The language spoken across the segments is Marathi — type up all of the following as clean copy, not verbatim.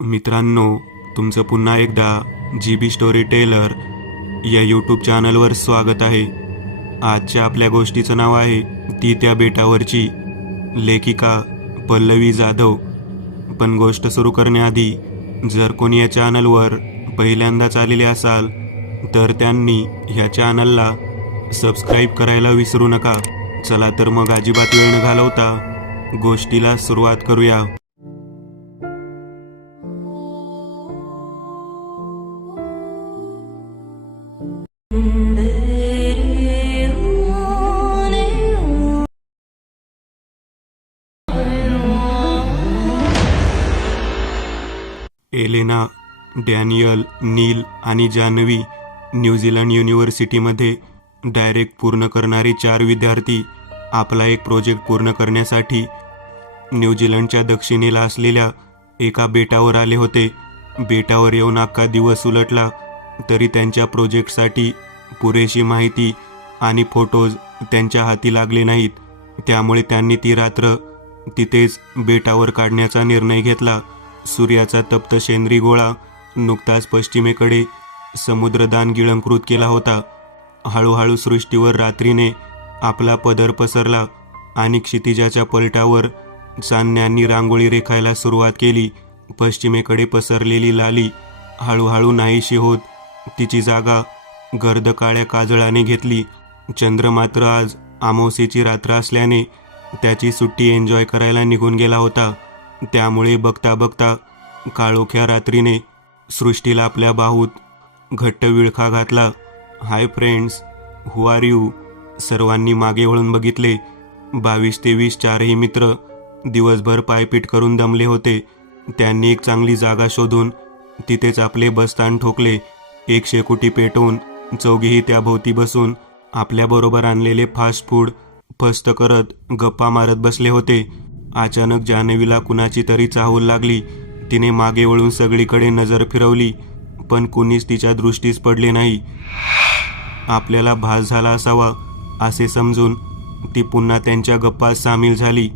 मित्रांनो, तुमचं पुन्हा एकदा GB स्टोरी टेलर या यूट्यूब चॅनलवर स्वागत आहे. आजच्या आपल्या गोष्टीचं नाव आहे ती त्या बेटावरची, लेखिका पल्लवी जाधव. पण गोष्ट सुरू करण्याआधी जर कोणी या चॅनलवर पहिल्यांदाच आलेले असाल तर त्यांनी ह्या चॅनलला सबस्क्राईब करायला विसरू नका. चला तर मग अजिबात वेळ न घालवता गोष्टीला सुरुवात करूया. एलेना, डॅनियल, नील आणि जान्हवी न्यूझीलंड युनिव्हर्सिटीमध्ये डायरेक्ट पूर्ण करणारे 4 विद्यार्थी आपला एक प्रोजेक्ट पूर्ण करण्यासाठी न्यूझीलंडच्या दक्षिणेला असलेल्या एका बेटावर आले होते. बेटावर येऊन अख्खा दिवस उलटला तरी त्यांच्या प्रोजेक्टसाठी पुरेशी माहिती आणि फोटोज त्यांच्या हाती लागले नाहीत. त्यामुळे त्यांनी ती रात्र तिथेच बेटावर काढण्याचा निर्णय घेतला. सूर्याचा तप्त शेंद्री गोळा नुकताच पश्चिमेकडे समुद्रदान गिळंकृत केला होता. हळूहळू सृष्टीवर रात्रीने आपला पदर पसरला आणि क्षितिजाच्या पलटावर चांदण्यांनी रांगोळी रेखायला सुरुवात केली. पश्चिमेकडे पसरलेली लाली हळूहळू नाहीशी होत तिची जागा गर्द काळ्या काजळाने घेतली. चंद्र मात्र आज अमावस्येची रात्र असल्याने त्याची सुट्टी एन्जॉय करायला निघून गेला होता. त्यामुळे बघता बघता काळोख्या रात्रीने सृष्टीला आपल्या बाहूत घट्ट विळखा घातला. Hi friends, who are you? सर्वांनी मागे वळून बघितले. 22 ते 20 चारही मित्र दिवसभर पायपीट करून दमले होते. त्यांनी एक चांगली जागा शोधून तिथेच आपले बसस्थान ठोकले. एक शेकोटी पेटवून चौघेही त्याभोवती बसून आपल्याबरोबर आणलेले फास्ट फूड फस्त करत गप्पा मारत बसले होते. अचानक जान्हवीला कुणाची तरी चाहूल लागली. तिने मागे वळून सगळीकडे नजर फिरवली पण कुणीच तिच्या दृष्टीस पडले नाही. आपल्याला भास झाला असावा असे समजून ती पुन्हा त्यांच्या गप्पात सामील झाली.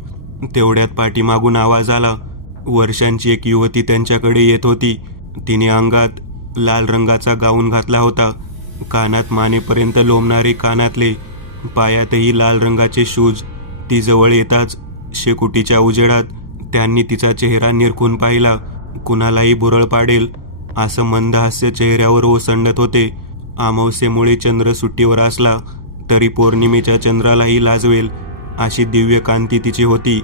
तेवढ्यात पाठीमागून आवाज आला. वर्षांची एक युवती त्यांच्याकडे येत होती. तिने अंगात लाल रंगाचा गाऊन घातला होता. कानात मानेपर्यंत लोंबणारे कानातले, पायातही लाल रंगाचे शूज. ती जवळ येताच शेकोटीच्या उजेडात त्यांनी तिचा चेहरा निरखून पाहिला. कुणालाही भुरळ पाडेल असं मंद हास्य चेहऱ्यावर ओसंडत होते. अमावस्येमुळे चंद्र सुट्टीवर असला तरी पौर्णिमेच्या चंद्रालाही लाजवेल अशी दिव्य कांती तिची होती.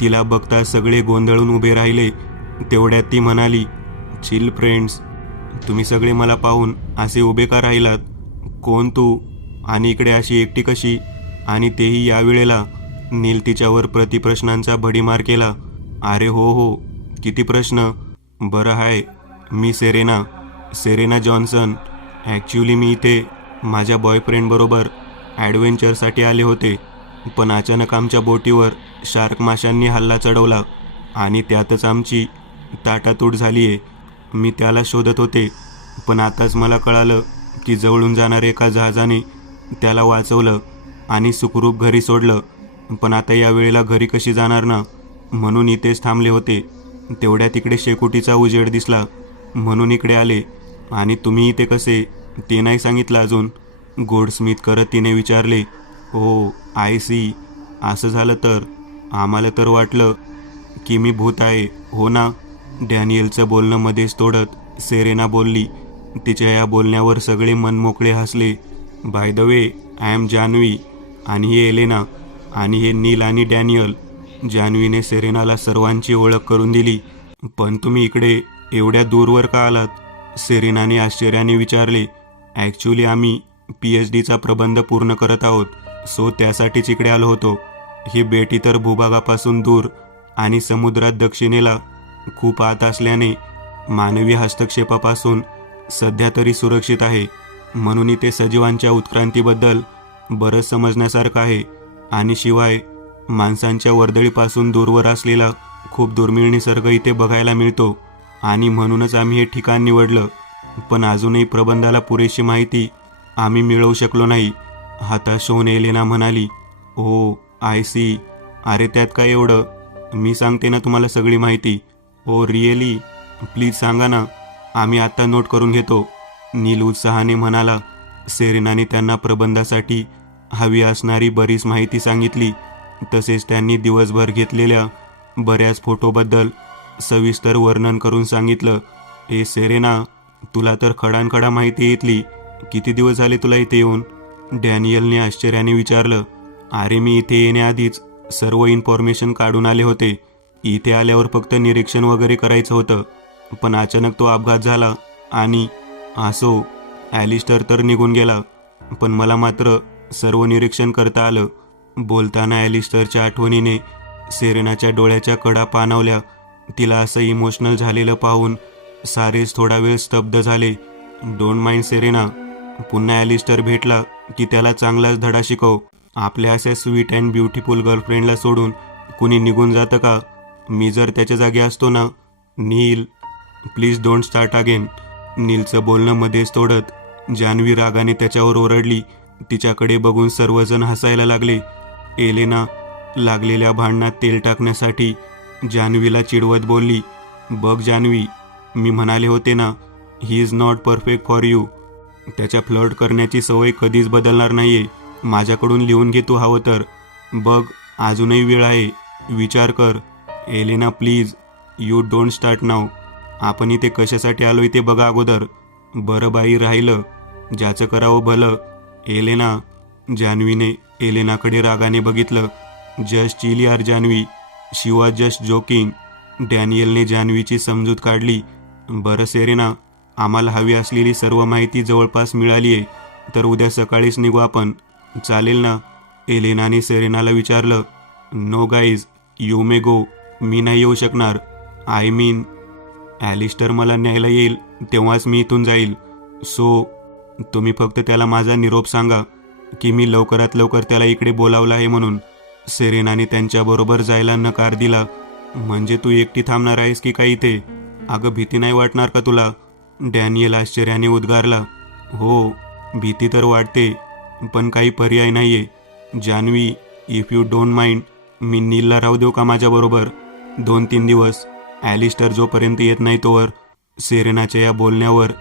तिला बघता सगळे गोंधळून उभे राहिले. तेवढ्यात ती म्हणाली, चिल फ्रेंड्स, तुम्ही सगळे मला पाहून असे उभे का राहिलात? कोण तू? आणि इकडे अशी एकटी कशी? आणि तेही या वेळेला? नील तिच्यावर प्रतिप्रश्नांचा भडीमार केला. अरे हो, किती प्रश्न. बरं हाय, मी सेरेना जॉन्सन. ॲक्च्युली मी इथे माझ्या बॉयफ्रेंडबरोबर ॲडव्हेंचरसाठी आले होते. पण अचानक आमच्या बोटीवर शार्क माशांनी हल्ला चढवला आणि त्यातच आमची ताटातूट झाली आहे. मी त्याला शोधत होते पण आताच मला कळालं की जवळून जाणाऱ्या एका जहाजाने त्याला वाचवलं आणि सुखरूप घरी सोडलं. पण आता या वेळेला घरी कशी जाणार ना, म्हणून इथेच थांबले होते. तेवढ्यात इकडे शेकोटीचा उजेड दिसला म्हणून इकडे आले. आणि तुम्ही इथे कसे ते नाही सांगितलं अजून? गोडस्मिथ करत तिने विचारले. हो, आय सी. असं झालं तर आम्हाला तर वाटलं की मी भूत आहे, हो ना? डॅनियलचं बोलणं मध्येच तोडत सेरेना बोलली. तिच्या या बोलण्यावर सगळे मनमोकळे हसले. By the way, I am Janhavi आणि हे एलेना आणि हे नील आणि डॅनियल. जान्हवीने सेरेनाला सर्वांची ओळख करून दिली. पण तुम्ही इकडे एवढ्या दूरवर का आलात? सेरेनाने आश्चर्याने विचारले. ॲक्च्युली आम्ही PhDचा प्रबंध पूर्ण करत आहोत, सो त्यासाठीच इकडे आलो होतो. हे बेट इतर भूभागापासून दूर आणि समुद्रात दक्षिणेला खूप आत असल्याने मानवी हस्तक्षेपापासून सध्या तरी सुरक्षित आहे. म्हणून इथे सजीवांच्या उत्क्रांतीबद्दल बरंच समजण्यासारखं आहे. आणि शिवाय माणसांच्या वर्दळीपासून दूरवर असलेला खूप दुर्मिळ निसर्ग इथे बघायला मिळतो आणि म्हणूनच आम्ही हे ठिकाण निवडलं. पण अजूनही प्रबंधाला पुरेशी माहिती आम्ही मिळवू शकलो नाही. हताश होऊन एलेना म्हणाली. ओ, आय सी. अरे त्यात काय एवढं? मी सांगते ना तुम्हाला सगळी माहिती. Oh really? प्लीज सांगा ना, आम्ही आत्ता नोट करून घेतो, नील उत्साहाने म्हणाला. सेरेनाने त्यांना प्रबंधासाठी हवी असणारी बरीच माहिती सांगितली. तसेच त्यांनी दिवसभर घेतलेल्या बऱ्याच फोटोबद्दल सविस्तर वर्णन करून सांगितलं. ए सेरेना, तुला तर खडानखडा माहिती इथली. किती दिवस झाले तुला इथे येऊन? डॅनियलने आश्चर्याने विचारलं. अरे मी इथे येण्याआधीच सर्व इन्फॉर्मेशन काढून आले होते. इथे आल्यावर फक्त निरीक्षण वगैरे करायचं होतं, पण अचानक तो अपघात झाला आणि असो, ॲलिस्टर तर निघून गेला, पण मला मात्र सर्व निरीक्षण करता आलं. बोलताना ॲलिस्टरच्या आठवणीने सेरेनाच्या डोळ्याच्या कडा पाणावल्या. तिला असं इमोशनल झालेलं पाहून सारेच थोडा वेळ स्तब्ध झाले. डोंट माइंड सेरेना, पुन्हा ॲलिस्टर भेटला की त्याला चांगलाच धडा शिकव. आपल्या अशा स्वीट अँड ब्युटिफुल गर्लफ्रेंडला सोडून कुणी निघून जातं का? मी जर त्याच्या जागी असतो ना. नील, प्लीज डोंट स्टार्ट अगेन. नीलचं बोलणं मध्येच तोडत जान्हवी रागाने त्याच्यावर ओरडली. तिच्याकडे बघून सर्वजण हसायला लागले. एलेना लागलेल्या भांडणात तेल टाकण्यासाठी जान्हवीला चिडवत बोलली. बघ जान्हवी, मी म्हणाले होते ना, he is not perfect for you. त्याच्या फ्लर्ट करण्याची सवय कधीच बदलणार नाहीये. माझ्याकडून लिहून घे तू हवं तर. बघ, अजूनही वेळ आहे, विचार कर. Elena please, you don't start now. आपण इथे कशासाठी आलोय ते बघा अगोदर. बरं बाई, राहिलं ज्याचं करावं भलं. एलेना, जान्हवीने एलेनाकडे रागाने बघितलं. जस्ट चिल यार जान्हवी, शी वॉज जस्ट जोकिंग. डॅनियलने जान्हवीची समजूत काढली. बरं सेरेना, आम्हाला हवी असलेली सर्व माहिती जवळपास मिळाली आहे, तर उद्या सकाळीच निघू आपण, चालेल ना? एलेनाने सेरेनाला विचारलं. नो गाईज, यू मे गो. मी नाही येऊ शकणार. आय मीन, ॲलिस्टर मला न्यायला येईल तेव्हाच मी इथून जाईल. सो तुम्ही फक्त त्याला माझा निरोप सांगा की मी लवकरात लवकर त्याला इकडे बोलावलं आहे म्हणून. सेरेनाने त्यांच्याबरोबर जायला नकार दिला. म्हणजे तू एकटी थांबणार आहेस की काय इथे? अगं भीती नाही वाटणार का तुला? डॅनियल आश्चर्याने उद्गारला. हो, भीती तर वाटते, पण काही पर्याय नाहीये. Janhavi, if you don't mind, मी नीलला राहू देऊ का माझ्याबरोबर 2-3 दिवस? ॲलिस्टर जोपर्यंत येत नाही तोवर. सेरेनाच्या या बोलण्यावर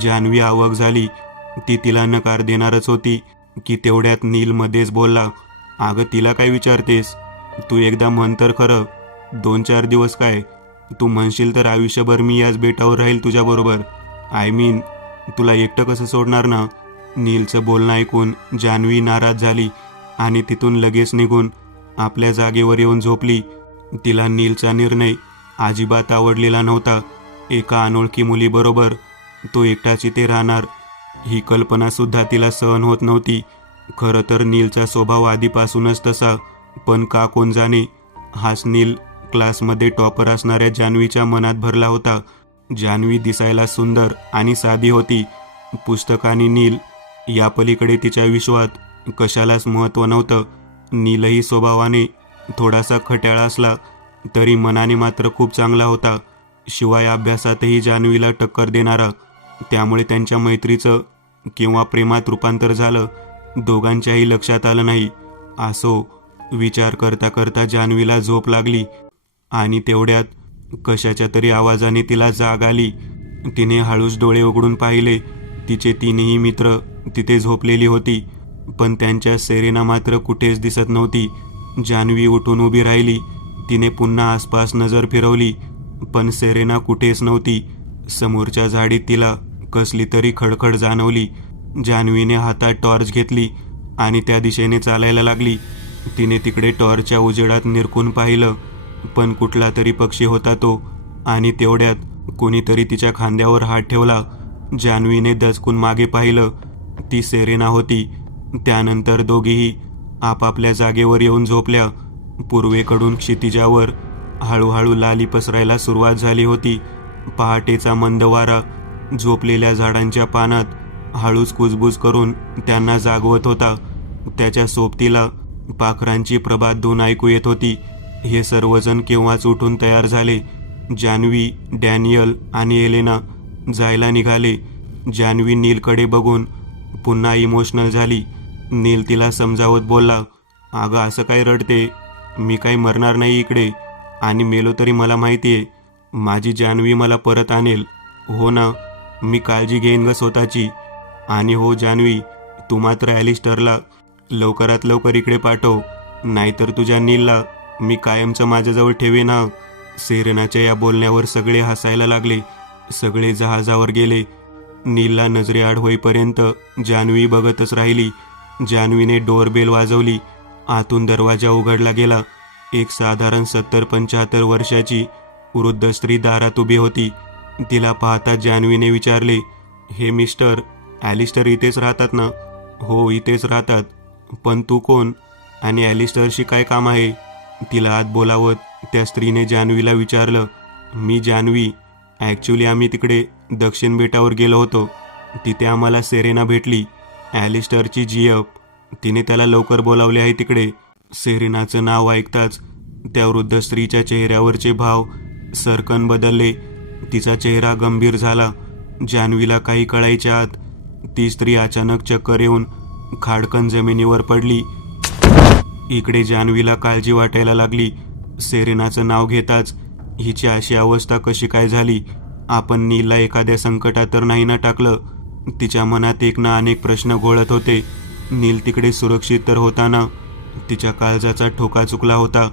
जान्हवी अवाक झाली. ती तिला नकार देणारच होती की तेवढ्यात नील मध्येच बोलला. अगं तिला काय विचारतेस? तू एकदा म्हण तर खरं. 2-4 दिवस काय, तू म्हणशील तर आयुष्यभर मी याच बेटावर राहील तुझ्याबरोबर. आय मीन, तुला एकटं कसं सोडणार ना. नीलचं बोलणं ऐकून जान्हवी नाराज झाली आणि तिथून लगेच निघून आपल्या जागेवर येऊन झोपली. तिला नीलचा निर्णय अजिबात आवडलेला नव्हता. एका अनोळखी मुलीबरोबर तो एकटाच इथे राहणार, ही कल्पनासुद्धा तिला सहन होत नव्हती. खरं तर नीलचा स्वभाव आधीपासूनच तसा, पण का कोण जाणे, हाच नील क्लासमध्ये टॉपर असणाऱ्या जान्हवीच्या मनात भरला होता. जान्हवी दिसायला सुंदर आणि साधी होती. पुस्तक आणि नील या पलीकडे तिच्या विश्वात कशालाच महत्त्व नव्हतं. नीलही स्वभावाने थोडासा खट्याळ असला तरी मनाने मात्र खूप चांगला होता. शिवाय अभ्यासातही जान्हवीला टक्कर देणारा. त्यामुळे त्यांच्या मैत्रीचं किंवा प्रेमात रूपांतर झालं, दोघांच्याही लक्षात आलं नाही. असो, विचार करता करता जान्हवीला झोप लागली आणि तेवढ्यात कशाच्या तरी आवाजाने तिला जाग आली. तिने हळूच डोळे उघडून पाहिले. तिचे 3ही मित्र तिथे झोपलेली होती, पण त्यांच्या सेरेना मात्र कुठेच दिसत नव्हती. जान्हवी उठून उभी राहिली. तिने पुन्हा आसपास नजर फिरवली, पण सेरेना कुठेच नव्हती. समोरच्या झाडीत तिला कसली तरी खडखड जाणवली. जान्हवीने हातात टॉर्च घेतली आणि त्या दिशेने चालायला लागली. तिने तिकडे टॉर्चच्या उजेडात निरखून पाहिलं, पण कुठला तरी पक्षी होता तो. आणि तेवढ्यात कोणीतरी तिच्या खांद्यावर हात ठेवला. जान्हवीने दचकून मागे पाहिलं. ती सेरेना होती. त्यानंतर दोघीही आपापल्या जागेवर येऊन झोपल्या. पूर्वेकडून क्षितिजावर हळूहळू लाली पसरायला सुरुवात झाली होती. पहाटेचा मंद वारा झोपलेल्या झाडांच्या पानात हळूच कुजबूज करून त्यांना जागवत होता. त्याच्या सोबतीला पाखरांची प्रभात धून ऐकू येत होती. हे सर्वजण केव्हाच उठून तयार झाले. जान्हवी, डॅनियल आणि एलेना जायला निघाले. जान्हवी नीलकडे बघून पुन्हा इमोशनल झाली. नील तिला समजावत बोलला. अगं असं काय रडते? मी काही मरणार नाही इकडे, आणि मेलो तरी मला माहिती आहे. माझी जान्हवी मला परत आणेल. हो ना, मी काळजी घेईन ग स्वतःची. आणि हो जान्हवी, तू मात्र ॲलिस्टरला लवकरात लवकर इकडे पाठव, नाहीतर तुझ्या नीलला मी कायमचं माझ्याजवळ ठेवेन हा. सेरेनाच्या या बोलण्यावर सगळे हसायला लागले. सगळे जहाजावर गेले. नीलला नजरेआड होईपर्यंत जान्हवी बघतच राहिली. जान्हवीने डोअरबेल वाजवली. आतून दरवाजा उघडला गेला. एक साधारण 70-75 वर्षाची वृद्ध स्त्री दारात उभी होती. तिला पाहता जान्हवीने विचारले, हे मिस्टर ॲलिस्टर इथेच राहतात ना? हो, इथेच राहतात. पण तू कोण आणि ॲलिस्टरशी काय काम आहे? तिला आत बोलावत त्या स्त्रीने जान्हवीला विचारलं. मी जान्हवी. ॲक्च्युली आम्ही तिकडे दक्षिण बेटावर गेलो होतो. तिथे आम्हाला सेरेना भेटली, ॲलिस्टरची जीएफ. तिने त्याला लवकर बोलावले आहे तिकडे. सेरेनाचं नाव ऐकताच त्या वृद्ध स्त्रीच्या चेहऱ्यावरचे भाव सरकन बदलले. तिचा चेहरा गंभीर झाला. जान्हवीला काही कळायच्या आत ती स्त्री अचानक चक्कर येऊन खाडकन जमिनीवर पडली. इकडे जान्हवीला काळजी वाटायला लागली. सेरेनाचं नाव घेताच हिची अशी अवस्था कशी काय झाली? आपण नीलला एखाद्या संकटात तर नाही ना टाकलं? तिच्या मनात एक ना अनेक प्रश्न घोळत होते. नील तिकडे सुरक्षित तर होता ना? तिच्या काळजाचा ठोका चुकला होता.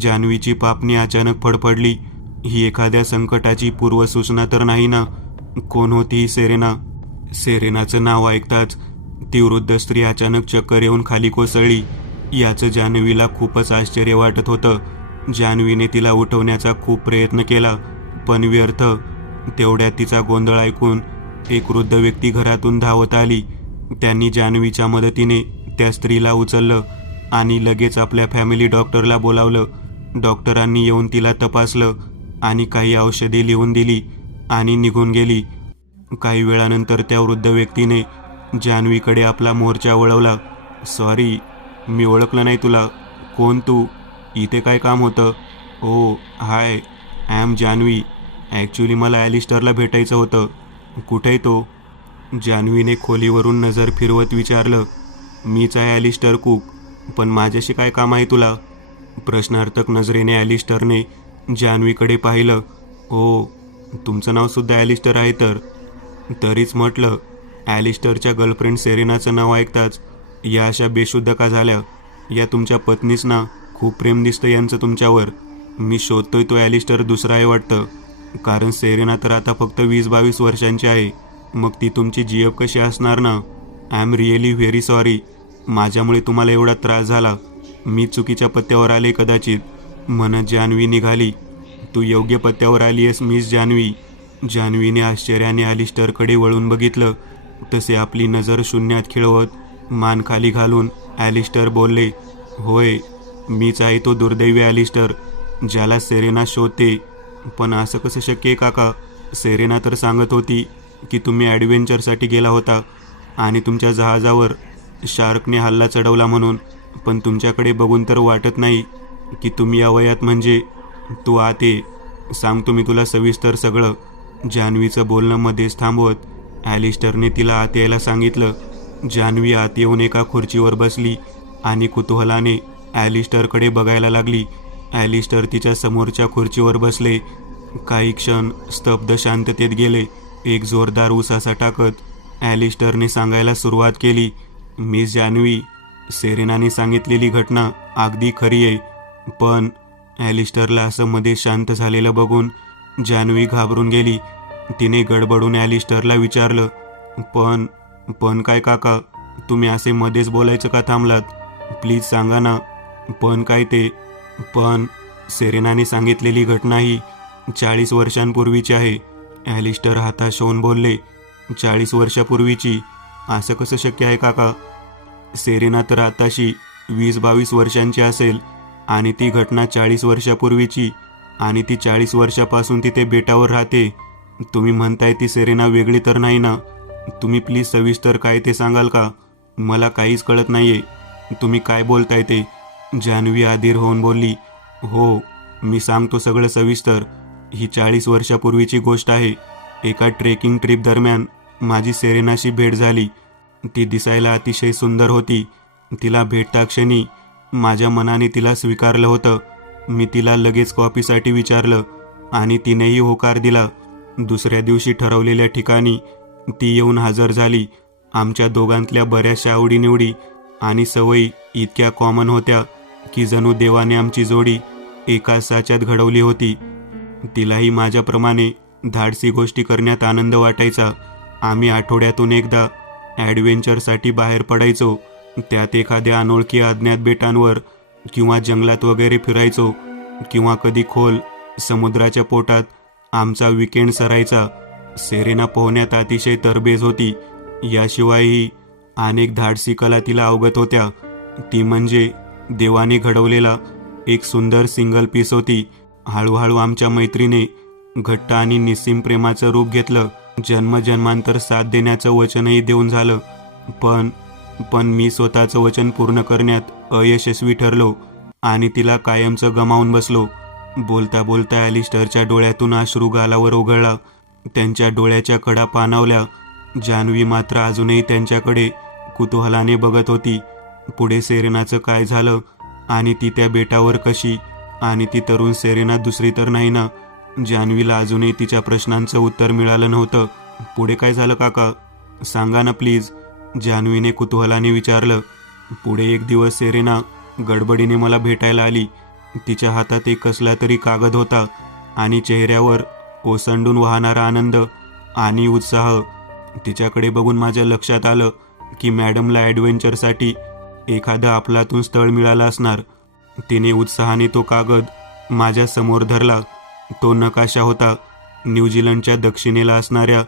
जान्हवीची पापणी अचानक फडफडली. ही एखाद्या संकटाची पूर्वसूचना तर नाही ना? कोण होती ही सेरेना? सेरेनाचं नाव ऐकताच ती वृद्ध स्त्री अचानक चक्कर येऊन खाली कोसळली. याचं जान्हवीला खूपच आश्चर्य वाटत होतं. जान्हवीने तिला उठवण्याचा खूप प्रयत्न केला, पण व्यर्थ. तेवढ्यात तिचा गोंधळ ऐकून एक वृद्ध व्यक्ती घरातून धावत आली. त्यांनी जान्हवीच्या मदतीने त्या स्त्रीला उचललं आणि लगेच आपल्या फॅमिली डॉक्टरला बोलावलं. डॉक्टरांनी येऊन तिला तपासलं आणि काही औषधे लिहून दिली आणि निघून गेली. काही वेळानंतर त्या वृद्ध व्यक्तीने जान्हवीकडे आपला मोर्चा वळवला. सॉरी, मी ओळखलं नाही तुला. कोण तू? इथे काय काम होतं? ओ हाय, आय एम जान्हवी. ॲक्च्युली मला ॲलिस्टरला भेटायचं होतं. कुठे तो? जान्हवीने खोलीवरून नजर फिरवत विचारलं. मीच आहे ॲलिस्टर कुक. पण माझ्याशी काय काम आहे तुला? प्रश्नार्थक नजरेने ॲलिस्टरने जान्हवीकडे पाहिलं. ओ, तुमचं नावसुद्धा ॲलिस्टर आहे तर? तरीच म्हटलं. ॲलिस्टरच्या गर्लफ्रेंड सेरेनाचं नाव ऐकताच या अशा बेशुद्ध का झाल्या? या तुमच्या पत्नीच ना? खूप प्रेम दिसतं यांचं तुमच्यावर. मी शोधतोय तो ॲलिस्टर दुसरा आहे वाटतं, कारण सेरेना तर आता फक्त 20-22 वर्षांची आहे. मग ती तुमची जीएफ कशी असणार ना? I am really very sorry. माझ्यामुळे तुम्हाला एवढा त्रास झाला. मी चुकीच्या पत्त्यावर आले कदाचित, म्हणत जान्हवी निघाली. तू योग्य पत्त्यावर आली आहेस मिस जान्हवी. जान्हवीने आश्चर्याने ॲलिस्टरकडे वळून बघितलं. तसे आपली नजर शून्यात खिळवत मान खाली घालून ॲलिस्टर बोलले. होय, मीच आहे तो दुर्दैवी ॲलिस्टर, ज्याला सेरेना शोधते. पण असं कसं शक्य आहे काका? सेरेना तर सांगत होती की तुम्ही ॲडव्हेंचरसाठी गेला होता आणि तुमच्या जहाजावर शार्कने हल्ला चढवला म्हणून. पण तुमच्याकडे बघून तर वाटत नाही की तुम्ही या वयात. म्हणजे तू आत ये, सांगतो मी तुला सविस्तर सगळं. जान्हवीचं बोलणं मध्येच थांबवत ॲलिस्टरने तिला आत यायला सांगितलं. जान्हवी आत येऊन एका खुर्चीवर बसली आणि कुतूहलाने ॲलिस्टरकडे बघायला लागली. ॲलिस्टर तिच्या समोरच्या खुर्चीवर बसले. काही क्षण स्तब्ध शांततेत गेले. एक जोरदार उसासा टाकत ॲलिस्टरने सांगायला सुरुवात केली. मिस जान्हवी, सेरेनाने सांगितलेली घटना अगदी खरी आहे. पण ॲलिस्टरला असं मध्ये शांत झालेलं बघून जान्हवी घाबरून गेली. तिने गडबडून ॲलिस्टरला विचारलं, पण काय काका? तुम्ही असे मध्येच बोलायचं का थांबलात? प्लीज सांगा ना, पण काय ते? पण सेरेनाने सांगितलेली घटना ही 40 वर्षांपूर्वीची आहे. ॲलिस्टर हताश होऊन बोलले. 40 वर्षापूर्वीची? असं कसं शक्य आहे काका? सेरेना तर आताशी 20-22 वर्षांची असेल आणि ती घटना 40 वर्षापूर्वीची, आणि ती 40 वर्षापासून तिथे बेटावर राहते. तुम्ही म्हणताय ती सेरेना वेगळी तर नाही ना? तुम्ही प्लीज सविस्तर काय ते सांगाल का? मला काहीच कळत नाहीये. तुम्ही काय बोलताय ते? जान्हवी अधीर होऊन बोलली. हो, मी सांगतो सगळं सविस्तर. ही 40 वर्षापूर्वीची गोष्ट आहे. एका ट्रेकिंग ट्रिप दरम्यान माझी सेरेनाशी भेट झाली. ती दिसायला अतिशय सुंदर होती. तिला भेटता क्षणी माझ्या मनाने तिला स्वीकारलं होतं. मी तिला लगेच कॉफीसाठी विचारलं. आणि तिनेही होकार दिला. दुसऱ्या दिवशी ठरवलेल्या ठिकाणी ती येऊन हजर झाली. आमच्या दोघांतल्या बऱ्याचशा आवडीनिवडी आणि सवयी इतक्या कॉमन होत्या की जणू देवाने आमची जोडी एकाच साच्यात घडवली होती. तिलाही माझ्याप्रमाणे धाडसी गोष्टी करण्यात आनंद वाटायचा. आम्ही आठवड्यातून एकदा ॲडव्हेंचरसाठी बाहेर पडायचो. त्यात एखाद्या अनोळखी अज्ञात बेटांवर किंवा जंगलात वगैरे फिरायचो, किंवा कधी खोल समुद्राच्या पोटात आमचा विकेंड सरायचा. सेरेना पोहण्यात अतिशय तरबेज होती. याशिवायही अनेक धाडसी कला तिला अवगत होत्या. ती म्हणजे देवाने घडवलेला एक सुंदर सिंगल पीस होती. हळूहळू आमच्या मैत्रीने घट्ट आणि निस्सीम प्रेमाचं रूप घेतलं. जन्मजन्मांतर साथ देण्याचं वचनही देऊन झालं, पण मी स्वतःचं वचन पूर्ण करण्यात अयशस्वी ठरलो आणि तिला कायमचं गमावून बसलो. बोलता बोलता ॲलिस्टरच्या डोळ्यातून अश्रू गालावर ओघळला. त्यांच्या डोळ्याच्या कडा पाणावल्या. जान्हवी मात्र अजूनही त्यांच्याकडे कुतूहलाने बघत होती. पुढे सेरेनाचं काय झालं, आणि ती त्या बेटावर कशी, आणि ती तरुण सेरेना दुसरी तर नाही ना? जान्हवीला अजूनही तिच्या प्रश्नांचं उत्तर मिळालं नव्हतं. पुढे काय झालं काका, सांगा ना प्लीज, जान्हवीने कुतूहलाने विचारलं. पुढे एक दिवस सेरेना गडबडीने मला भेटायला आली. तिच्या हातात एक कसला तरी कागद होता आणि चेहऱ्यावर ओसंडून वाहणारा आनंद आणि उत्साह. तिच्याकडे बघून माझ्या लक्षात आलं की मॅडमला ॲडव्हेंचरसाठी एखादं अफलातून स्थळ मिळालं असणार. तिने उत्साहाने तो कागद माझ्या समोर धरला. तो नकाशा होता, न्यूझीलंडच्या दक्षिणेला असणाऱ्या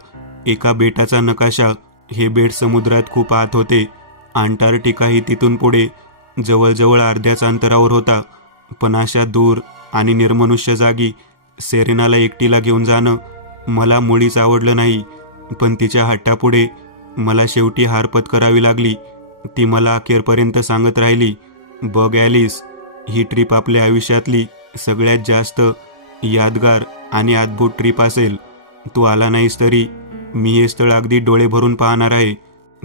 एका बेटाचा नकाशा. हे बेट समुद्रात खूप आत होते. अंटार्क्टिकाही तिथून पुढे जवळजवळ अर्ध्याच अंतरावर होता. पण अशा दूर आणि निर्मनुष्य जागी सेरेनाला एकटीला घेऊन जाणं मला मुळीच आवडलं नाही. पण तिच्या हट्टापुढे मला शेवटी हार पत्करावी लागली. ती मला अखेरपर्यंत सांगत राहिली, बघ ॲलिस, ही ट्रिप आपल्या आयुष्यातली सगळ्यात जास्त यादगार आणि अद्भुत ट्रिप असेल. तू आला नाहीस तरी मी हे स्थळ अगदी डोळे भरून पाहणार आहे.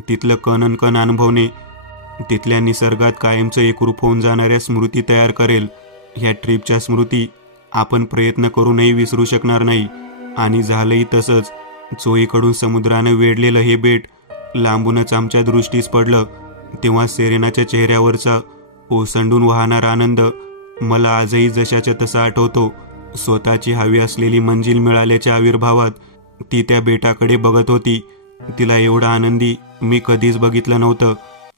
तिथलं कण अनुभवणे, तिथल्या निसर्गात कायमचं एकरूप होऊन जाणाऱ्या स्मृती तयार करेल. ह्या ट्रिपच्या स्मृती आपण प्रयत्न करूनही विसरू शकणार नाही. आणि झालंही तसंच. चोहीकडून समुद्रानं वेढलेलं हे बेट लांबूनच आमच्या दृष्टीस पडलं. तेव्हा सेरेनाच्या चेहऱ्यावरचा ओसंडून वाहणारा आनंद मला आजही जशाच्या तसा आठवतो. स्वतःची हवी असलेली मंजिल मिळाल्याच्या आविर्भावात ती त्या बेटाकडे बघत होती. तिला एवढं आनंदी मी कधीच बघितलं नव्हतं.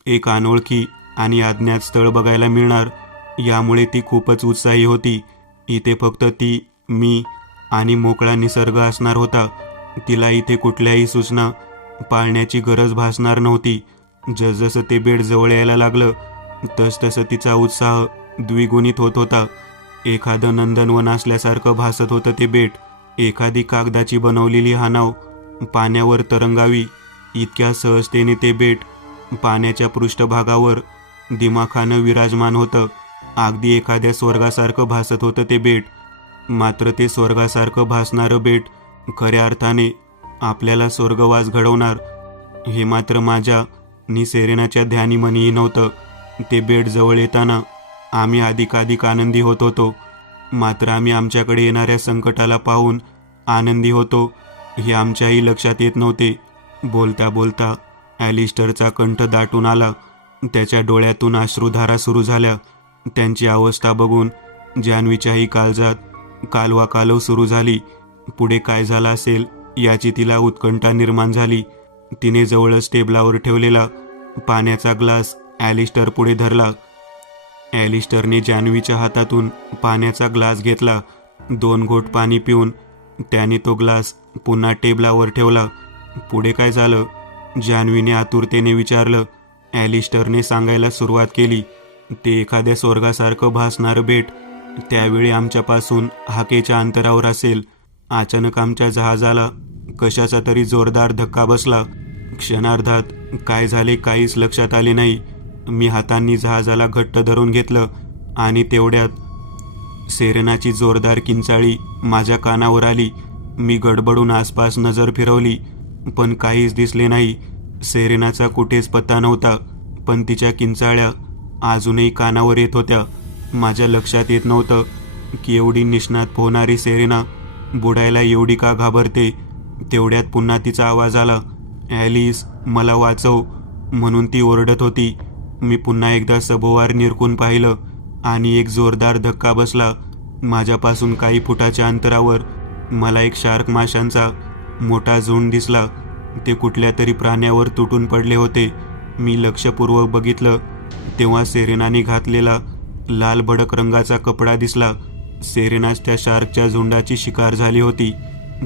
एक अनोळखी आणि अज्ञात स्थळ बघायला मिळणार यामुळे ती खूपच उत्साही होती. इथे फक्त ती, मी आणि मोकळा निसर्ग असणार होता. तिला इथे कुठल्याही सूचना पाळण्याची गरज भासणार नव्हती. जसजसं ते बेट जवळ यायला लागलं तसतसं तिचा उत्साह द्विगुणित होत होता. एखादं नंदनवन असल्यासारखं भासत होतं ते बेट. एखादी कागदाची बनवलेली हानाव पाण्यावर तरंगावी इतक्या सहजतेने ते बेट पाण्याच्या पृष्ठभागावर दिमाखानं विराजमान होतं. अगदी एखाद्या स्वर्गासारखं भासत होतं ते बेट. मात्र ते स्वर्गासारखं भासणारं बेट खऱ्या अर्थाने आपल्याला स्वर्गवास घडवणार हे मात्र माझ्या नि सेरेनाच्या ध्यानीमनीही नव्हतं. ते बेट जवळ येताना आम्ही अधिकाधिक आनंदी होत होतो. मात्र आम्ही आमच्याकडे येणाऱ्या संकटाला पाहून आनंदी होतो हे आमच्याही लक्षात येत नव्हते. बोलता बोलता ॲलिस्टरचा कंठ दाटून आला. त्याच्या डोळ्यातून अश्रुधारा सुरू झाल्या. त्यांची अवस्था बघून जान्हवीच्याही काळजात कालवाकालव सुरू झाली. पुढे काय झालं असेल याची तिला उत्कंठा निर्माण झाली. तिने जवळच टेबलावर ठेवलेला पाण्याचा ग्लास ॲलिस्टर पुढे धरला. ॲलिस्टरने जान्हवीच्या हातातून पाण्याचा ग्लास घेतला. 2 घोट पाणी पिऊन त्याने तो ग्लास पुन्हा टेबलावर ठेवला. पुढे काय झालं, जान्हवीने आतुरतेने विचारलं. ॲलिस्टरने सांगायला सुरुवात केली. ते एखाद्या स्वर्गासारखं भासणारं बेट त्यावेळी आमच्यापासून हाकेच्या अंतरावर असेल. अचानक आमच्या जहाजाला कशाचा तरी जोरदार धक्का बसला. क्षणार्धात काय झाले काहीच लक्षात आले नाही. मी हातांनी जहाजाला घट्ट धरून घेतलं आणि तेवढ्यात सेरेनाची जोरदार किंचाळी माझ्या कानावर आली. मी गडबडून आसपास नजर फिरवली, पण काहीच दिसले नाही. सेरेनाचा कुठेच पत्ता नव्हता, पण तिच्या किंचाळ्या अजूनही कानावर येत होत्या. माझ्या लक्षात येत नव्हतं की एवढी निष्णात पोहणारी सेरेना बुडायला एवढी का घाबरते? तेवढ्यात पुन्हा तिचा आवाज आला, ॲलिस, मला वाचव, म्हणून ती ओरडत होती. मी पुन्हा एकदा सभोवार निरखून पाहिलं आणि एक जोरदार धक्का बसला. माझ्यापासून काही फुटाच्या अंतरावर मला एक शार्क माशांचा मोठा झुंड दिसला. ते कुठल्या तरी प्राण्यावर तुटून पडले होते. मी लक्षपूर्वक बघितलं तेव्हा सेरेनाने घातलेला लाल भडक रंगाचा कपडा दिसला. सेरेनाच त्या शार्कच्या झुंडाची शिकार झाली होती.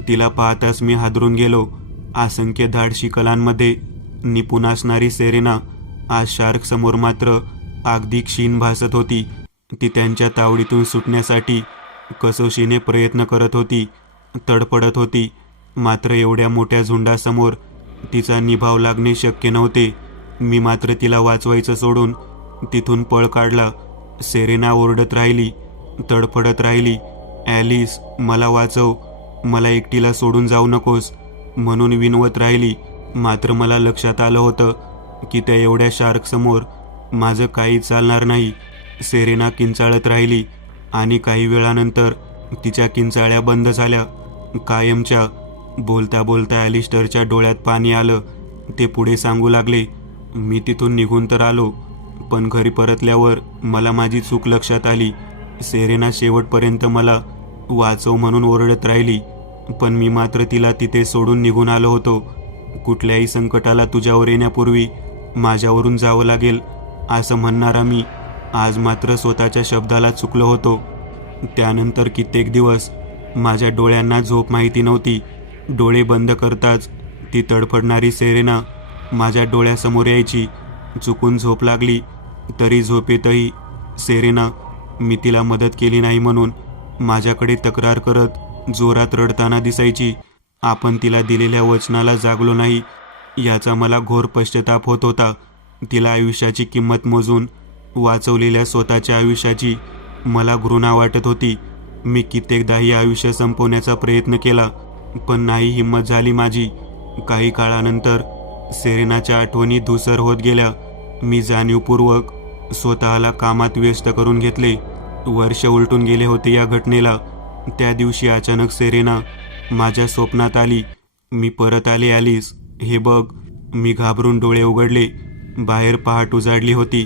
तिला पाहताच मी हादरून गेलो. असंख्य धाडशी कलांमध्ये निपुण असणारी सेरेना आज शार्क समोर मात्र अगदी क्षीण भासत होती. ती त्यांच्या तावडीतून सुटण्यासाठी कसोशीने प्रयत्न करत होती, तडफडत होती. मात्र एवढ्या मोठ्या झुंडासमोर तिचा निभाव लागणे शक्य नव्हते. मी मात्र तिला वाचवायचं सोडून तिथून पळ काढला. सेरेना ओरडत राहिली, तडफडत राहिली, ॲलिस, मला वाचव, मला एकटीला सोडून जाऊ नकोस, म्हणून विनवत राहिली. मात्र मला लक्षात आलं होतं की त्या एवढ्या शार्कसमोर माझं काही चालणार नाही. सेरेना किंचाळत राहिली आणि काही वेळानंतर तिच्या किंचाळ्या बंद झाल्या, कायमच्या. बोलता बोलता ॲलिस्टरच्या डोळ्यात पाणी आलं. ते पुढे सांगू लागले, मी तिथून निघून तर आलो, पण घरी परतल्यावर मला माझी चूक लक्षात आली. सेरेना शेवटपर्यंत मला वाचव म्हणून ओरडत राहिली, पण मी मात्र तिला तिथे सोडून निघून आलो होतो. कुठल्याही संकटाला तुझ्यावर येण्यापूर्वी माझ्यावरून जावं लागेल असं म्हणणारा मी आज मात्र स्वतःच्या शब्दाला चुकलो होतो. त्यानंतर कित्येक दिवस माझ्या डोळ्यांना झोप माहिती नव्हती. डोळे बंद करताच ती तडफडणारी सेरेना माझ्या डोळ्यासमोर यायची. चुकून झोप लागली तरी झोपेतही सेरेना मी तिला मदत केली नाही म्हणून माझ्याकडे तक्रार करत जोरात रडताना दिसायची. आपण तिला दिलेल्या वचनाला जागलो नाही याचा मला घोर पश्चाताप होत होता. तिला आयुष्याची किंमत मोजून वाचवलेल्या स्वतःच्या आयुष्याची मला घृणा वाटत होती. मी कित्येकदाही आयुष्य संपवण्याचा प्रयत्न केला, पण नाही हिंमत झाली माझी. काही काळानंतर सेरेनाच्या आठवणी धूसर होत गेल्या. मी जाणीवपूर्वक स्वतःला कामात व्यस्त करून घेतले. वर्ष उलटून गेले होते या घटनेला. त्या दिवशी अचानक सेरेना माझ्या स्वप्नात आली. मी परत आले ॲलिस, हे बघ. मी घाबरून डोळे उघडले. बाहेर पहाट उजाडली होती.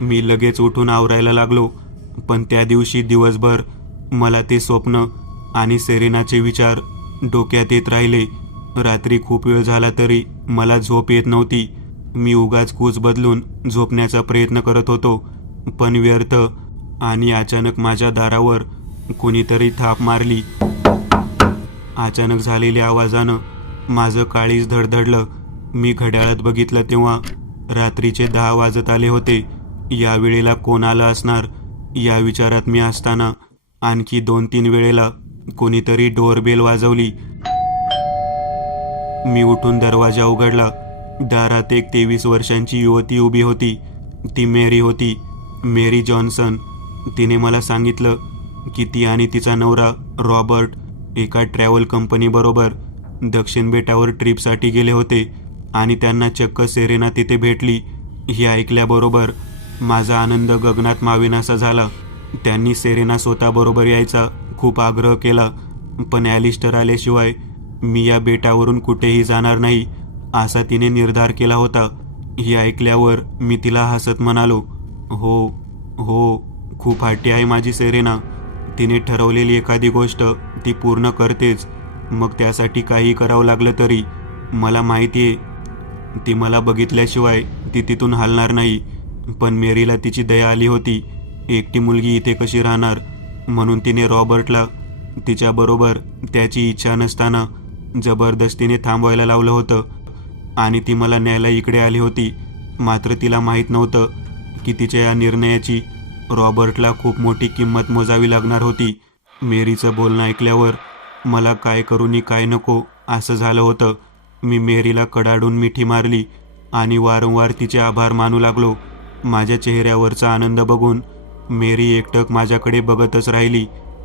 मी लगेच उठून आवरायला लागलो, पण त्या दिवशी दिवसभर मला ते स्वप्न आणि सेरेनाचे विचार डोक्यात येत राहिले. रात्री खूप वेळ झाला तरी मला झोप येत नव्हती. मी उगाच कूच बदलून झोपण्याचा प्रयत्न करत होतो, पण व्यर्थ. आणि अचानक माझ्या दारावर कुणीतरी थाप मारली. अचानक झालेल्या आवाजानं माझं काळीज धडधडलं. मी घड्याळात बघितलं तेव्हा रात्रीचे 10 वाजत आले होते. या वेळेला कोण आलं असणार या विचारात मी असताना आणखी 2-3 वेळेला कोणीतरी डोअरबेल वाजवली. मी उठून दरवाजा उघडला. दारात एक 23 वर्षांची युवती उभी होती. ती मेरी होती, मेरी जॉन्सन. तिने मला सांगितलं की ती आणि तिचा नवरा रॉबर्ट एका ट्रॅव्हल कंपनीबरोबर दक्षिण बेटावर ट्रिपसाठी गेले होते आणि त्यांना चक्क सेरेना तिथे भेटली. हे ऐकल्याबरोबर माझा आनंद गगनात मावेनासा झाला. त्यांनी सेरेना स्वतःबरोबर यायचा खूप आग्रह केला, पण ॲलिस्टर आल्याशिवाय मी या बेटावरून कुठेही जाणार नाही असा तिने निर्धार केला होता. हे ऐकल्यावर मी तिला हसत म्हणालो, हो हो, खूप हट्टी आहे माझी सेरेना. तिने ठरवलेली एखादी गोष्ट ती पूर्ण करतेच, मग त्यासाठी काही करावं लागलं तरी. मला माहिती आहे ती मला बघितल्याशिवाय ती तिथून हलणार नाही. पण मेरीला तिची दया आली होती. एकटी मुलगी इथे कशी राहणार, म्हणून तिने रॉबर्टला तिच्याबरोबर त्याची इच्छा नसताना जबरदस्तीने थांबवायला लावलं होतं आणि ती मला न्यायला इकडे आली होती. मात्र तिला माहीत नव्हतं की तिच्या या निर्णयाची रॉबर्टला खूप मोठी किंमत मोजावी लागणार होती. मेरीचं बोलणं ऐकल्यावर मला काय करू नी काय नको असं झालं होतं. मी मेरीला कडाडून मिठी मारली आणि वारंवार तिचे आभार मानू लागलो. माझ्या चेहऱ्यावरचा आनंद बघून मेरी एकटक माझ्याकडे बघतच राहिली.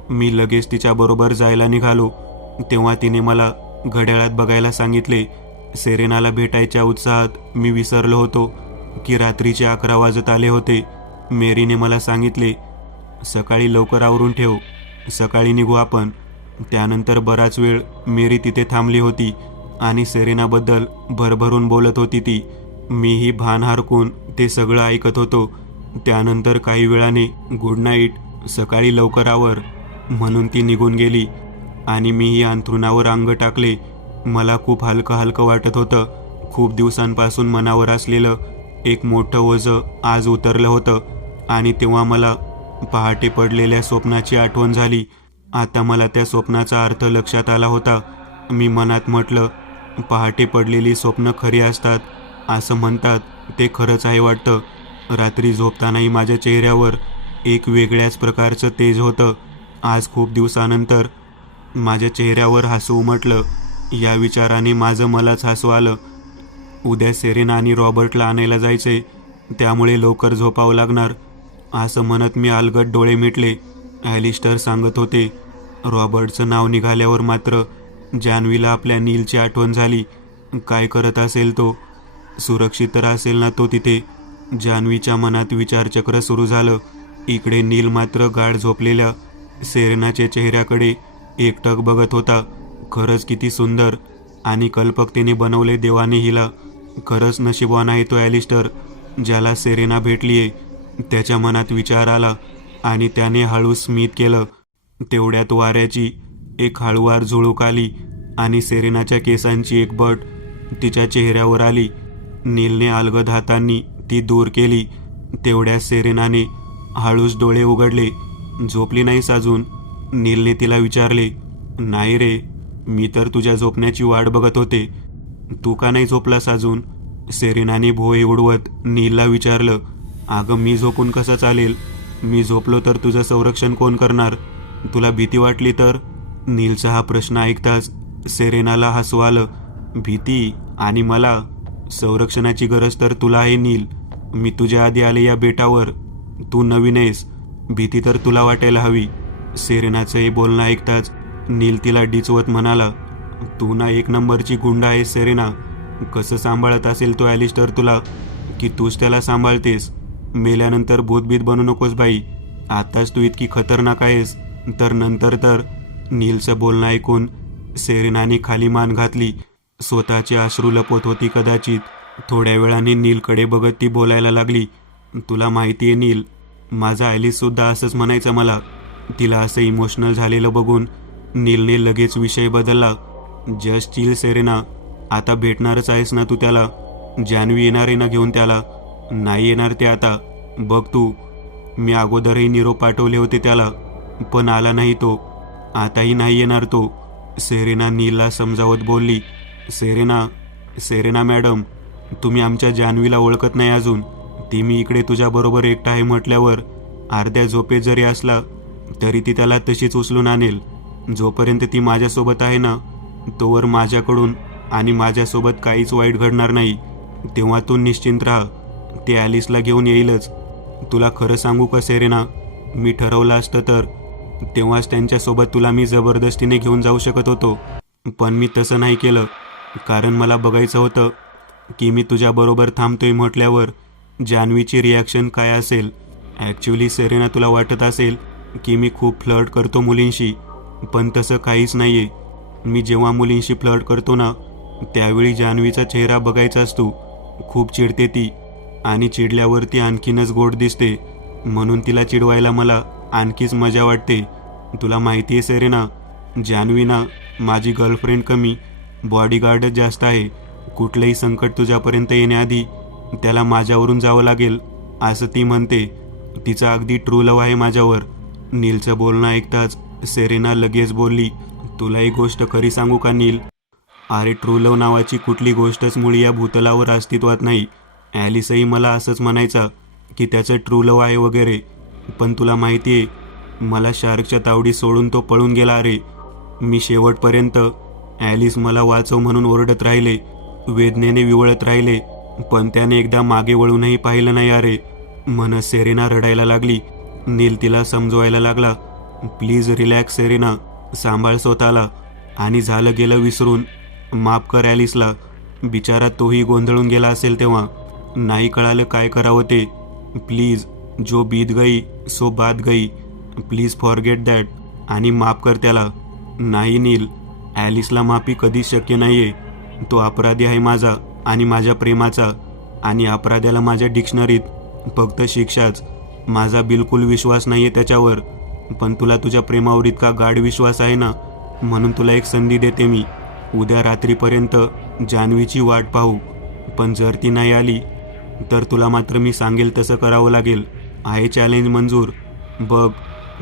मी लगेच तिच्याबरोबर जायला निघालो तेव्हा तिने मला घड्याळात बघायला सांगितले. सेरेनाला भेटायच्या उत्साहात मी विसरलो होतो की रात्रीचे 11 वाजत आले होते. मेरीने मला सांगितले, सकाळी लवकर आवरून ठेव, सकाळी निघू आपण. त्यानंतर बराच वेळ मेरी तिथे थांबली होती आणि सेरेनाबद्दल भरभरून बोलत होती ती. मीही भान हरकून ते सगळं ऐकत होतो. त्यानंतर काही वेळाने गुड नाईट, सकाळी लवकर आवर म्हणून ती निघून गेली आणि मीही अंथरुणावर अंग टाकले. मला खूप हलकं हलकं वाटत होतं. खूप दिवसांपासून मनावर असलेलं एक मोठं ओझं आज उतरलं होतं आणि तेव्हा मला पहाटे पडलेल्या स्वप्नाची आठवण झाली. आता मला त्या स्वप्नाचा अर्थ लक्षात आला होता. मी मनात म्हटलं, पहाटे पडलेली स्वप्न खरी असतात असं म्हणतात, ते खरंच आहे वाटतं. रात्री झोपतानाही माझ्या चेहऱ्यावर एक वेगळ्याच प्रकारचं तेज होतं. आज खूप दिवसानंतर माझ्या चेहऱ्यावर हसू उमटलं. या विचाराने माझं मलाच हसू आलं. उद्या सेरेना आणि रॉबर्टला आणायला जायचे, त्यामुळे लवकर झोपावं लागणार असं म्हणत मी अलगद डोळे मिटले. ॲलिस्टर सांगत होते. रॉबर्टचं नाव निघाल्यावर मात्र जान्हवीला आपल्या नीलची आठवण झाली. काय करत असेल तो? सुरक्षित तर असेल ना तो तिथे? जान्हवीच्या मनात विचारचक्र सुरू झालं. इकडे नील मात्र गाढ झोपलेल्या सेरेनाच्या चेहऱ्याकडे एकटक बघत होता. खरंच किती सुंदर आणि कल्पकतेने बनवले देवाने हिला. खरंच नशीबवान आहे तो ॲलिस्टर, ज्याला सेरेना भेटलीये. त्याच्या मनात विचार आला आणि त्याने हळू स्मित केलं. तेवढ्यात वाऱ्याची एक हळूवार झुळूक आली आणि सेरेनाच्या केसांची एक बट तिच्या चेहऱ्यावर आली. नीलने अलगद हातांनी ती दूर केली. तेवढ्यात सेरेनाने हळूच डोळे उघडले. झोपली नाहीस अजून? नीलने तिला विचारले. नाही रे, मी तर तुझ्या झोपण्याची वाट बघत होते. तू का नाही झोपलास अजून? सेरेनाने भोये उडवत नीलला विचारलं. अगं, मी झोपून कसं चालेल? मी झोपलो तर तुझं संरक्षण कोण करणार? तुला भीती वाटली तर? नीलचा हा प्रश्न ऐकताच सेरेनाला हसू आलं. भीती? आणि मला? संरक्षणाची गरज तर तुला आहे नील. मी तुझ्या आधी आले या बेटावर. तू नवीन आहेस, भीती तर तुला वाटायला हवी. सेरेनाचं हे बोलणं ऐकताच नील तिला डिचवत म्हणाला, तू ना एक नंबरची गुंड आहेस सेरेना. कसं सांभाळत असेल तो ॲलिस्टर तुला, की तूच त्याला सांभाळतेस? मेल्यानंतर भूतभीत बनू नकोस बाई. आताच तू इतकी खतरनाक आहेस, तर नंतर तर. नीलचं बोलणं ऐकून सेरेनाने खाली मान घातली. स्वतःचे अश्रू लपवत होती कदाचित. थोड्या वेळाने नीलकडे बघत ती बोलायला लागली. तुला माहिती आहे नील, माझा ॲलिससुद्धा असंच म्हणायचं मला. तिला असं इमोशनल झालेलं बघून नीलने लगेच विषय बदलला. जस्ट चिल सेरेना, आता भेटणारच आहेस ना तू त्याला? जान्हवी येणार आहे ना घेऊन त्याला? नाही येणार ते आता. बघ तू, मी अगोदरही निरोप पाठवले होते त्याला, पण आला नाही तो. आताही नाही येणार तो. सेरेना नीलला समजावत बोलली. सेरेना मॅडम, तुम्ही आमच्या जान्हवीला ओळखत नाही अजून. ती मी इकडे तुझ्याबरोबर एकटा आहे म्हटल्यावर अर्ध्या झोपेत जरी असला तरी ती त्याला तशीच उचलून आणेल. जोपर्यंत ती माझ्यासोबत आहे ना, तोवर माझ्याकडून आणि माझ्यासोबत काहीच वाईट घडणार नाही. तेव्हा तू निश्चिंत राहा, ते ॲलिसला घेऊन येईलच. तुला खरं सांगू का सेरेना, मी ठरवलं असतं तर तेव्हाच त्यांच्यासोबत तुला मी जबरदस्तीने घेऊन जाऊ शकत होतो. पण मी तसं नाही केलं, कारण मला बघायचं होतं की मी तुझ्याबरोबर थांबतोय म्हटल्यावर जान्हवीची रिॲक्शन काय असेल. ॲक्च्युली सेरेना, तुला वाटत असेल की मी खूप फ्लर्ट करतो मुलींशी, पण तसं काहीच नाही आहे. मी जेव्हा मुलींशी फ्लर्ट करतो ना, त्यावेळी जान्हवीचा चेहरा बघायचा असतो. खूप चिडते ती आणि चिडल्यावरती आणखीनच गोड दिसते, म्हणून तिला चिडवायला मला आणखीच मजा वाटते. तुला माहिती आहे सेरेना, जान्हवी ना माझी गर्लफ्रेंड कमी, बॉडीगार्डच जास्त आहे. कुठलंही संकट तुझ्यापर्यंत येण्याआधी त्याला माझ्यावरून जावं लागेल असं ती म्हणते. तिचा अगदी ट्रू लव्ह आहे माझ्यावर. नीलचं बोलणं ऐकताच सेरेना लगेच बोलली. तुला एक गोष्ट खरी सांगू का नील? अरे, ट्रू लव्ह नावाची कुठली गोष्टच मुळी या भूतलावर अस्तित्वात नाही. ॲलिसही मला असंच म्हणायचा की त्याचं ट्रू लव्ह आहे वगैरे. पण तुला माहिती आहे, मला शार्कच्या तावडीत सोडून तो पळून गेला. अरे, मी शेवटपर्यंत ॲलिस मला वाचव म्हणून ओरडत राहिले, वेदनेने विवळत राहिले, पण त्याने एकदा मागे वळूनही पाहिलं नाही. अरे, म्हणत सेरेना रडायला लागली. नील तिला समजवायला लागला. प्लीज रिलॅक्स सेरेना, सांभाळ स्वतःला आणि झालं गेलं विसरून माफ कर ॲलिसला. बिचारा तोही गोंधळून गेला असेल तेव्हा, नाही कळालं काय करावं ते. प्लीज, जो बीत गई सो बात गई. प्लीज फॉरगेट दॅट आणि माफ कर त्याला. नाही नील, ॲलिसला माफी कधीच शक्य नाहीये. तो अपराधी आहे माझा आणि माझ्या प्रेमाचा, आणि अपराध्याला माझ्या डिक्शनरीत फक्त शिक्षाच. माझा बिलकुल विश्वास नाहीये त्याच्यावर. पण तुला तुझ्या प्रेमावर इतका गाढ विश्वास आहे ना, म्हणून तुला एक संधी देते मी. उद्या रात्रीपर्यंत जान्हवीची वाट पाहू. पण जर ती नाही आली तर तुला मात्र मी सांगेल तसं करावं लागेल. आहे चॅलेंज मंजूर? बघ,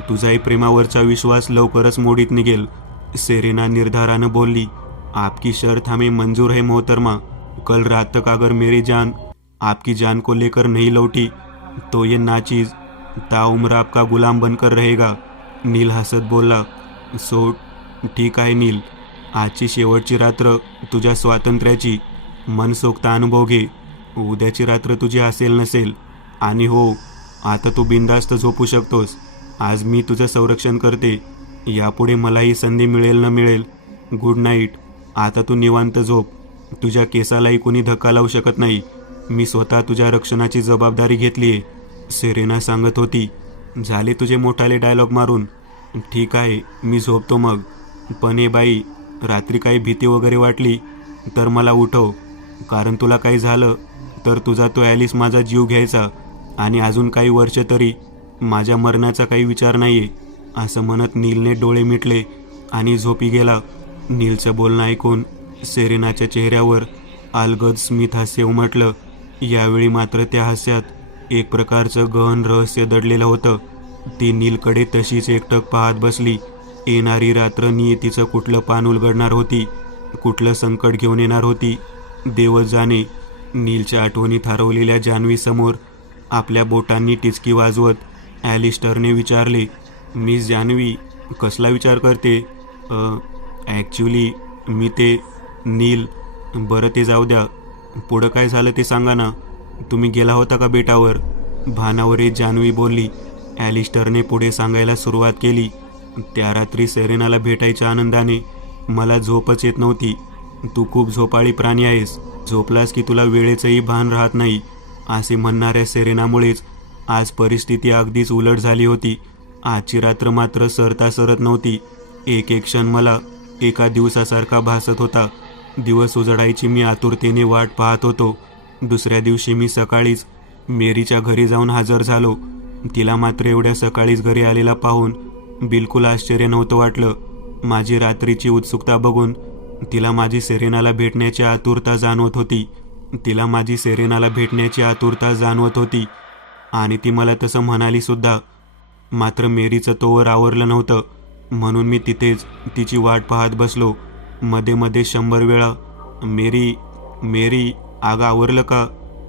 तुझाही प्रेमावरचा विश्वास लवकरच मोडीत निघेल. सेरेना निर्धारानं बोलली. आपकी शर्त हमें मंजूर है मोहतरमा. कल रात तक अगर मेरी जान आपकी जान को लेकर नहीं लौटी तो ये नाचीज ताउम्र आपका गुलाम बनकर रहेगा. नील हसत बोलला. सो ठीक आहे नील, आजची शेवटची रात्र तुझ्या स्वातंत्र्याची मनसोक्त अनुभव घे. उद्याची रात्र तुझी असेल नसेल. आणि हो, आता तू बिनधास्त झोपू शकतोस. आज मी तुझं संरक्षण करते. यापुढे मलाही संधी मिळेल न मिळेल. Good night. आता तू निवांत झोप. तुझ्या केसालाही कोणी धक्का लावू शकत नाही. मी स्वतः तुझ्या रक्षणाची जबाबदारी घेतली आहे, सेरेना सांगत होती. झाले तुझे मोठाले डायलॉग मारून. ठीक आहे, मी झोपतो मग. पण हे बाई, रात्री काही भीती वगैरे वाटली तर मला उठव. कारण तुला काही झालं तर तुझा तो ॲलिस माझा जीव घ्यायचा, आणि अजून काही वर्ष तरी माझ्या मरणाचा काही विचार नाहीये. असं म्हणत नीलने डोळे मिटले आणि झोपी गेला. नीलचं बोलणं ऐकून सेरेनाच्या चेहऱ्यावर अलगद स्मित हास्य उमटलं. यावेळी मात्र त्या हास्यात एक प्रकारचं गहन रहस्य दडलेलं होतं. ती नीलकडे तशीच एकटक पाहत बसली. येणारी रात्र नियतीचं कुठलं पान उलगडणार होती, कुठलं संकट घेऊन येणार होती, देवच जाणे. नीलच्या आठवणीत हरवलेल्या जान्हवीसमोर आपल्या बोटांनी टिचकी वाजवत ॲलिस्टरने विचारले. मिस जान्हवी, कसला विचार करते? ॲक्च्युली मी ते नील. बरं, ते जाऊ द्या. पुढं काय झालं ते सांगा ना. तुम्ही गेला होता का बेटावर? भानावर येत जान्हवी बोलली. ॲलिस्टरने पुढे सांगायला सुरुवात केली. त्या रात्री सेरेनाला भेटायच्या आनंदाने मला झोपच येत नव्हती. तू खूप झोपाळी प्राणी आहेस. झोपलास की तुला वेळेचंही भान राहत नाही, असे म्हणणाऱ्या सेरेनामुळेच आज परिस्थिती अगदीच उलट झाली होती. आजची रात्र मात्र सरता सरत नव्हती. एक एक क्षण मला एका दिवसासारखा भासत होता. दिवस उजडायची मी आतुरतेने वाट पाहत होतो. दुसऱ्या दिवशी मी सकाळीच मेरीच्या घरी जाऊन हजर झालो. तिला मात्र एवढ्या सकाळीच घरी आलेला पाहून बिलकुल आश्चर्य नव्हतं वाटलं. माझी रात्रीची उत्सुकता बघून तिला माझी सेरेनाला भेटण्याची आतुरता जाणवत होती आणि ती मला तसं म्हणाली सुद्धा. मात्र मेरीचं तोवर आवरलं नव्हतं, म्हणून मी तिथेच तिची वाट पाहत बसलो. मध्ये मध्ये 100 वेळा मेरी मेरी आग आवरलं का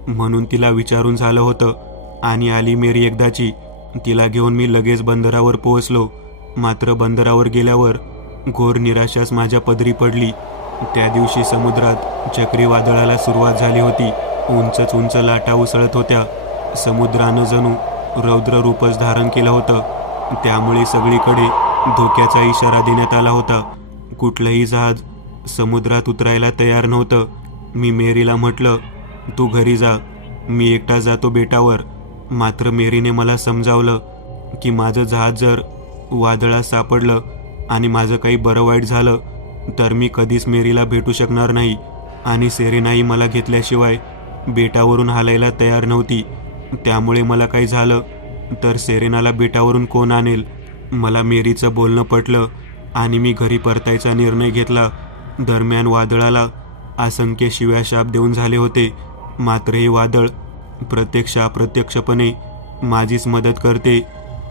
म्हणून तिला विचारून झालं होतं. आणि आली मेरी एकदाची. तिला घेऊन मी लगेच बंदरावर पोहोचलो. मात्र बंदरावर गेल्यावर घोर निराशाच माझ्या पदरी पडली. त्या दिवशी समुद्रात चक्रीवादळाला सुरुवात झाली होती. उंच उंच लाटा उसळत होत्या. समुद्रानं जणू रौद्र रूपच धारण केलं होतं. त्यामुळे सगळीकडे धोक्याचा इशारा देण्यात आला होता. कुठलंही जहाज समुद्रात उतरायला तयार नव्हतं. मी मेरीला म्हटलं, तू घरी जा, मी एकटा जातो बेटावर. मात्र मेरीने मला समजावलं की माझं जहाज जर वादळात सापडलं आणि माझं काही बरं वाईट झालं तर मी कधीच मेरीला भेटू शकणार नाही. आणि सेरेनाही मला घेतल्याशिवाय बेटावरून हालायला तयार नव्हती. त्यामुळे मला काही झालं तर सेरेनाला बेटावरून कोण आणेल? मला मेरीचं बोलणं पटलं आणि मी घरी परतायचा निर्णय घेतला. दरम्यान वादळाला असंख्य शिव्या शाप देऊन झाले होते. मात्र हे वादळ प्रत्यक्ष अप्रत्यक्षपणे माझीच मदत करते,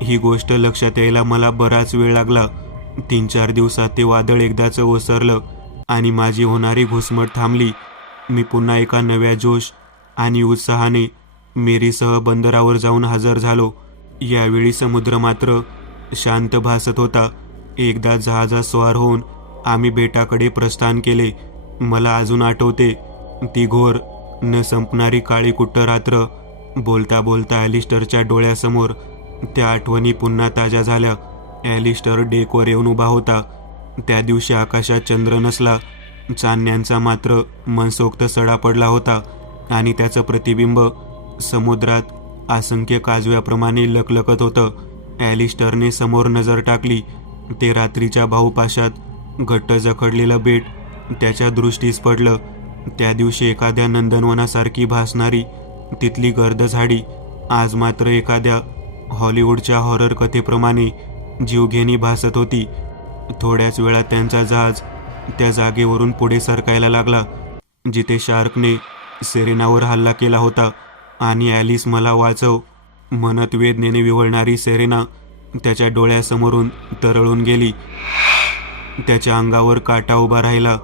ही गोष्ट लक्षात यायला मला बराच वेळ लागला. 3-4 दिवसात ते वादळ एकदाचं ओसरलं आणि माझी होणारी घुसमट थांबली. मी पुन्हा एका नव्या जोश आणि उत्साहाने मेरीसह बंदरावर जाऊन हजर झालो. यावेळी समुद्र मात्र शांत भासत होता. एकदा जहाजात स्वार होऊन आम्ही बेटाकडे प्रस्थान केले. मला अजून आठवते ती घोर न संपणारी काळीकुट्ट रात्र. बोलता बोलता ॲलिस्टरच्या डोळ्यासमोर त्या आठवणी पुन्हा ताज्या झाल्या. ॲलिस्टर डेकवर येऊन उभा होता. त्या दिवशी आकाशात चंद्र नसला. चांदण्यांचा मात्र मनसोक्त सडा पडला होता आणि त्याचं प्रतिबिंब समुद्रात असंख्य काजव्याप्रमाणे लकलकत होतं. ॲलिस्टरने समोर नजर टाकली. ते रात्रीच्या भाऊपाशात घट्ट जखडलेलं बेट त्याच्या दृष्टीस पडलं. त्या दिवशी एखाद्या नंदनवनासारखी भासणारी तिथली गर्द झाडी आज मात्र एखाद्या हॉलिवूडच्या हॉरर कथेप्रमाणे जीवघेणी भासत होती. थोड्याच वेळात त्यांचा जहाज त्या जागेवरून पुढे सरकायला लागला जिथे शार्कने सेरेनावर हल्ला केला होता. आणि ॲलिस मला वाचव म्हणत वेदनेने विव्हळणारी सेरेना त्याच्या डोळ्यासमोरून तरळून गेली. त्याच्या अंगावर काटा उभा राहिला.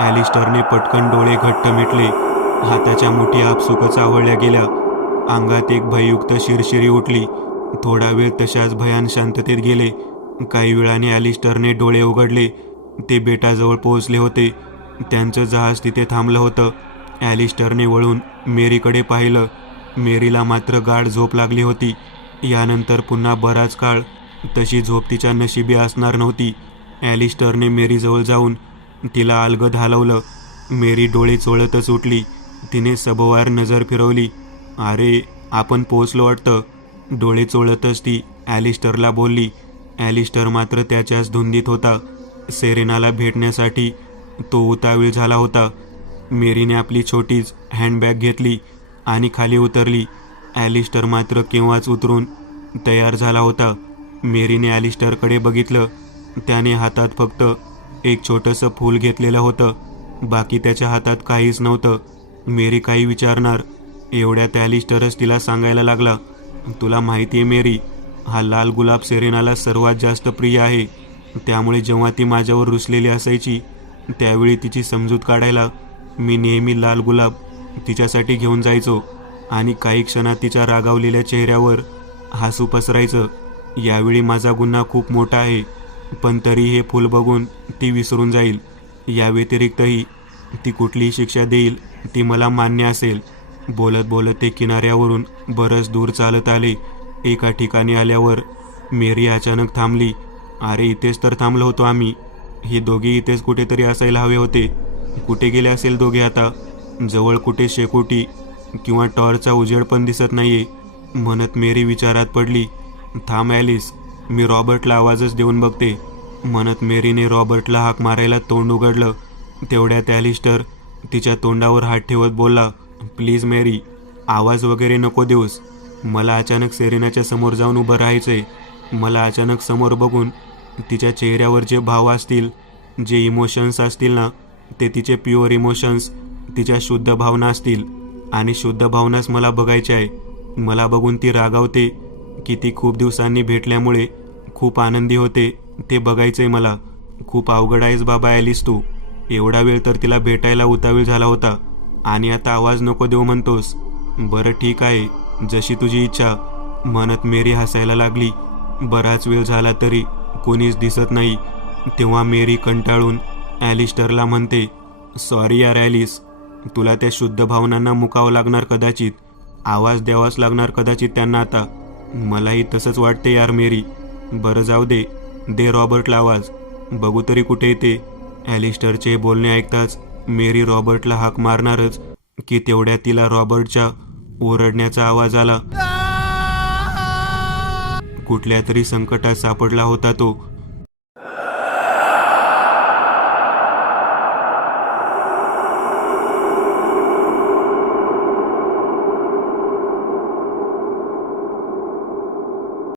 ॲलिस्टरने पटकन डोळे घट्ट मिटले. हाताच्या मुठी आपसुकच आवळल्या गेल्या. अंगात एक भययुक्त शिरशिरी उठली. थोडा वेळ तशाच भयान शांततेत गेले. काही वेळाने ॲलिस्टरने डोळे उघडले. ते बेटाजवळ पोहोचले होते. त्यांचं जहाज तिथे थांबलं होतं. ॲलिस्टरने वळून मेरीकडे पाहिलं. मेरीला मात्र गाढ झोप लागली होती. यानंतर पुन्हा बराच काळ तशी झोप तिच्या नशिबी असणार नव्हती. ॲलिस्टरने मेरीजवळ जाऊन तिला अलगद हलवलं. मेरी डोळे चोळतच उठली. तिने सभोवार नजर फिरवली. अरे, आपण पोचलो वाटतं. डोळे चोळतच ती ॲलिस्टरला बोलली. ॲलिस्टर मात्र त्याच्याच धुंदीत होता. सेरेनाला भेटण्यासाठी तो उतावीळ झाला होता. मेरीने आपली छोटीच हँडबॅग घेतली आणि खाली उतरली. ॲलिस्टर मात्र केव्हाच उतरून तयार झाला होता. मेरीने ॲलिस्टरकडे बघितलं. त्याने हातात फक्त एक छोटंसं फूल घेतलेलं होतं. बाकी त्याच्या हातात काहीच नव्हतं. मेरी काही विचारणार एवढ्यात ॲलिस्टरच तिला सांगायला लागला, तुला माहिती आहे मेरी, हा लाल गुलाब सेरेनाला सर्वात जास्त प्रिय आहे. त्यामुळे जेव्हा ती माझ्यावर रुसलेली असायची त्यावेळी तिची समजूत काढायला मी नेहमी लाल गुलाब तिच्यासाठी घेऊन जायचो आणि काही क्षणात तिच्या रागावलेल्या चेहऱ्यावर हसू पसरायचं. यावेळी माझा गुन्हा खूप मोठा आहे, पण तरी हे फूल बघून ती विसरून जाईल. या व्यतिरिक्तही ती कुठलीही शिक्षा देईल ती मला मान्य असेल. बोलत बोलत ते किनाऱ्यावरून बरंच दूर चालत आले. एका ठिकाणी आल्यावर मेरी अचानक थांबली. अरे, इथेच तर थांबलो होतो आम्ही. हे दोघे इथेच कुठेतरी असायला हवे होते. कुठे गेले असेल दोघे आता? जवळ कुठे शेकोटी किंवा टॉर्चचा उजेड पण दिसत नाहीये म्हणत मेरी विचारात पडली. थांब ॲलिस, मी रॉबर्टला आवाजच देऊन बघते म्हणत मेरीने रॉबर्टला हाक मारायला तोंड उघडलं. तेवढ्यात ॲलिस्टर तिच्या तोंडावर हात ठेवत बोलला, प्लीज मेरी, आवाज वगैरे नको देऊस. मला अचानक सेरेनाच्या समोर जाऊन उभं राहायचंय. मला अचानक समोर बघून तिच्या चेहऱ्यावर जे भाव असतील, जे इमोशन्स असतील ना, ते तिचे प्युअर इमोशन्स, तिच्या शुद्ध भावना असतील. आणि शुद्ध भावनाच मला बघायचे आहे. मला बघून ती रागावते की ती खूप दिवसांनी भेटल्यामुळे खूप आनंदी होते, ते बघायचंय मला. खूप अवघड आहेस बाबा ॲलिस तू. एवढा वेळ तर तिला भेटायला उतावीळ झाला होता आणि आता आवाज नको देऊ म्हणतोस. बरं ठीक आहे, जशी तुझी इच्छा म्हणत मेरी हसायला लागली. बराच वेळ झाला तरी कोणीच दिसत नाही. तेव्हा मेरी कंटाळून ॲलिस्टरला म्हणते, सॉरी यार ॲलिस, तुला त्या शुद्ध भावनांना मुकावं लागणार कदाचित. आवाज द्यावाच लागणार कदाचित त्यांना आता. मलाही तसंच वाटते यार मेरी. बरं जाऊ दे, दे रॉबर्टला आवाज, बघू तरी कुठे येते. ॲलिस्टरचे बोलणे ऐकताच मेरी रॉबर्टला हाक मारणारच की तेवढ्यात तिला रॉबर्टच्या ओरडण्याचा आवाज आला. कुठल्या तरी संकटात सापडला होता तो.